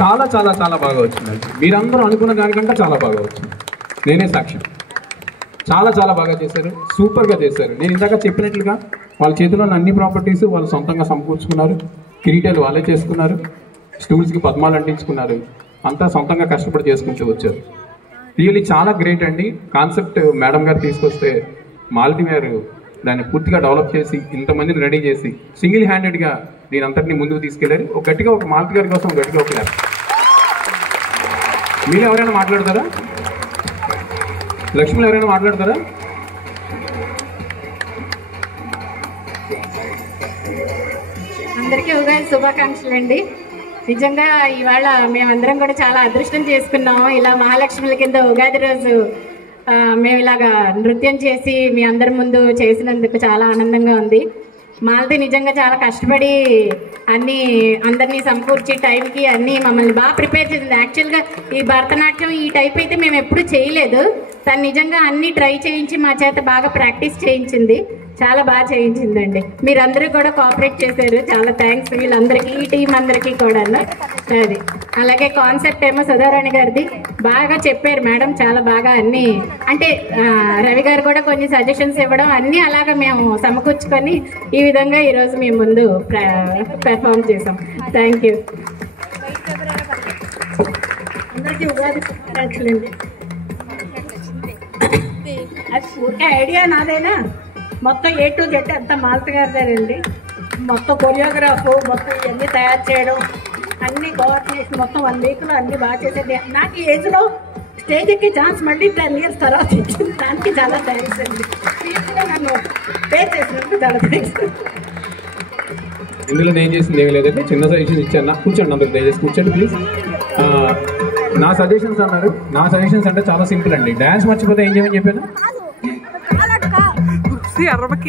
చాలా చాలా చాలా బాగా వచ్చిందండి. మీరందరూ అనుకున్న దానికంటే చాలా బాగా వచ్చింది. నేనే సాక్ష్యం. చాలా చాలా బాగా చేశారు, సూపర్గా చేశారు. నేను ఇందాక చెప్పినట్లుగా వాళ్ళ చేతిలో ఉన్న అన్ని ప్రాపర్టీస్ వాళ్ళు సొంతంగా సమకూర్చుకున్నారు. కిరీటాలు వాళ్ళే చేసుకున్నారు, స్టూల్స్కి పద్మాలు అంటించుకున్నారు. అంతా సొంతంగా కష్టపడి చేసుకుంటూ వచ్చారు. రియల్లీ చాలా గ్రేట్ అండి. కాన్సెప్ట్ మేడం గారు తీసుకొస్తే మాలతి గారు దాన్ని పూర్తిగా డెవలప్ చేసి ఇంతమందిని రెడీ చేసి సింగిల్ హ్యాండెడ్గా దీని అంతటినీ ముందుకు తీసుకెళ్లారు. ఒక గట్టిగా ఒక మాలతి గారి కోసం గట్టిగా ఒక క్లాస్. మీరు ఎవరైనా మాట్లాడతారా? లక్ష్మిలో ఎవరైనా మాట్లాడతారా? అందరికీ ఉగాది శుభాకాంక్షలు అండి. నిజంగా ఇవాళ మేమందరం కూడా చాలా అదృష్టం చేసుకున్నాము. ఇలా మహాలక్ష్మిల కింద ఉగాది రోజు మేము ఇలాగా నృత్యం చేసి మీ అందరి ముందు చేసినందుకు చాలా ఆనందంగా ఉంది. మాలతి నిజంగా చాలా కష్టపడి అందరినీ సమకూర్చి టైంకి అన్నీ మమ్మల్ని బాగా ప్రిపేర్ చేసింది. యాక్చువల్గా ఈ భరతనాట్యం ఈ టైప్ అయితే మేము ఎప్పుడూ చేయలేదు. తను నిజంగా అన్నీ ట్రై చేయించి మా చేత బాగా ప్రాక్టీస్ చేయించింది. చాలా బాగా చేయించిందండి. మీరందరూ కూడా కోఆపరేట్ చేశారు. చాలా థ్యాంక్స్ వీళ్ళందరికీ, ఈ టీం అందరికీ కూడా. అది అలాగే కాన్సెప్ట్ ఏమో సుధారాణి గారిది బాగా చెప్పారు మేడం. చాలా బాగా అన్నీ అంటే రవి గారు కూడా కొన్ని సజెషన్స్ ఇవ్వడం అన్నీ అలాగా మేము సమకూర్చుకొని ఈ విధంగా ఈరోజు మేము ముందు పెర్ఫామ్ చేసాం. Thank you. అందరికీ ఉగాది శుభాకాంక్షలు అండి. అది ఊరికే ఐడియా నాదేనా, మొత్తం A to Z అంతా మాలతి గారిదేనండి. మొత్తం కొరియోగ్రాఫ్ మొత్తం ఇవన్నీ తయారు చేయడం, అన్ని కోఆర్డినేషన్ మొత్తం 1 వీక్లో అన్నీ బాగా చేసేది. నాకు ఈ ఏజ్లో స్టేజ్ ఎక్కే ఛాన్స్ మళ్ళీ 10 years తర్వాత ఇచ్చింది. దానికి చాలా థ్యాంక్స్ అండి. నన్ను పే చేసినందుకు చాలా థ్యాంక్స్. ఇందులో నేను చేసింది ఏమి లేదంటే చిన్న సజెషన్ ఇచ్చాను. కూర్చోండి, అందరూ దయచేసి కూర్చోండి ప్లీజ్. నా సజెషన్స్ అన్నారు. నా సజెషన్స్ అంటే చాలా సింపుల్ అండి. డ్యాన్స్ మర్చిపోతే ఏం చేయమని చెప్పాను?